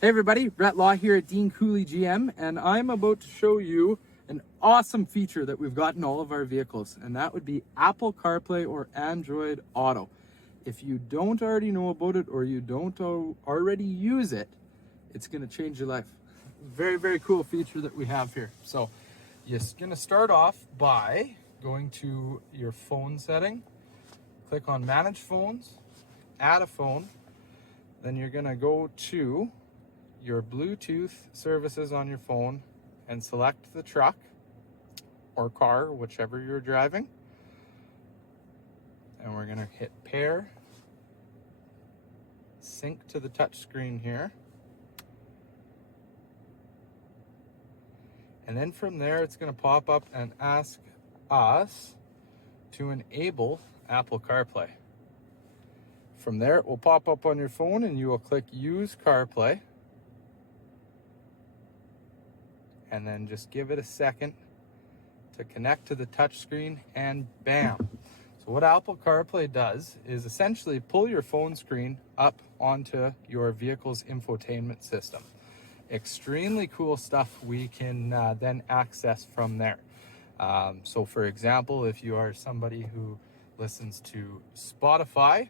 Hey everybody, Brett Law here at Dean Cooley GM, and I'm about to show you an awesome feature that we've got in all of our vehicles, and that would be Apple CarPlay or Android Auto. If you don't already know about it or you don't already use it, it's going to change your life. Very, very cool feature that we have here. So you're going to start off by going to your phone setting, click on Manage Phones, add a phone, then you're going to go to your Bluetooth services on your phone and select the truck or car, whichever you're driving. And we're going to hit pair, sync to the touch screen here. And then from there, it's going to pop up and ask us to enable Apple CarPlay. From there, it will pop up on your phone and you will click Use CarPlay. And then just give it a second to connect to the touch screen, and bam. So what Apple CarPlay does is essentially pull your phone screen up onto your vehicle's infotainment system. Extremely cool stuff we can then access from there. So for example, if you are somebody who listens to Spotify,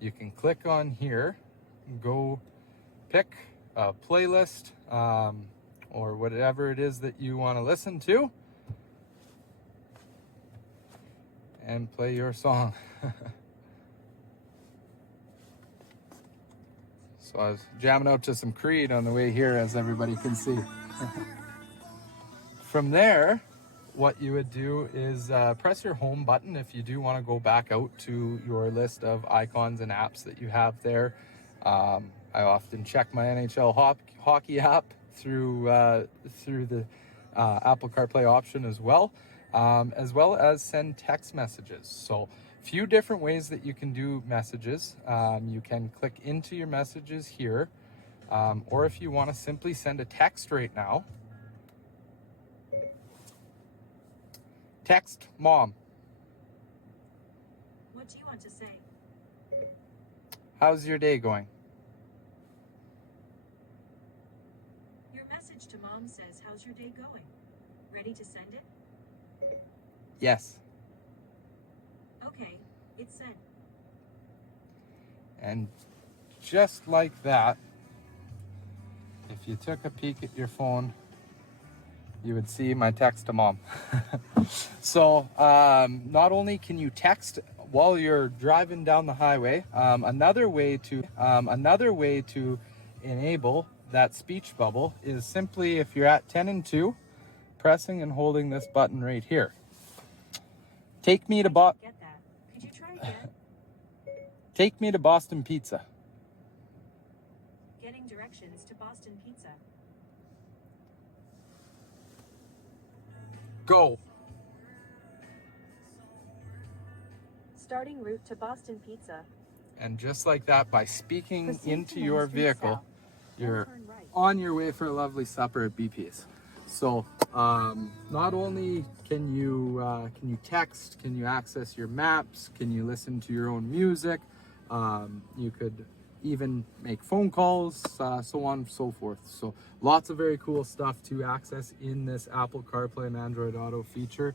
you can click on here, go pick a playlist, or whatever it is that you want to listen to, and play your song. So I was jamming out to some Creed on the way here, as everybody can see. From there, what you would do is press your home button if you do want to go back out to your list of icons and apps that you have there. I often check my NHL hockey app through the Apple CarPlay option as well as send text messages. So a few different ways that you can do messages. You can click into your messages here, or if you want to simply send a text right now, text mom. What do you want to say? How's your day going? Your message to mom says, how's your day going? Ready to send it? Yes. Okay, it's sent. And just like that, if you took a peek at your phone, you would see my text to mom. So not only can you text while you're driving down the highway, another way to enable that speech bubble is simply, if you're at 10 and 2, pressing and holding this button right here. Take me to Get that. Could you try again? Take me to Boston Pizza. Getting directions to Boston Pizza. Go. Starting route to Boston Pizza. And just like that, by speaking Proceed into to your Main Street vehicle, South. you're Then turn right. on your way for a lovely supper at BP's. So not only can you text, can you access your maps, can you listen to your own music, you could even make phone calls, so on and so forth. So lots of very cool stuff to access in this Apple CarPlay and Android Auto feature.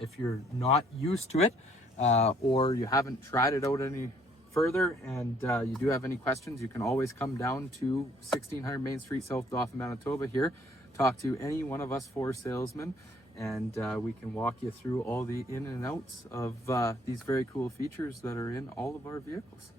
If you're not used to it, or you haven't tried it out any further, and you do have any questions, you can always come down to 1600 Main Street, South Dauphin, Manitoba here. Talk to any one of us 4 salesmen, and we can walk you through all the in and outs of these very cool features that are in all of our vehicles.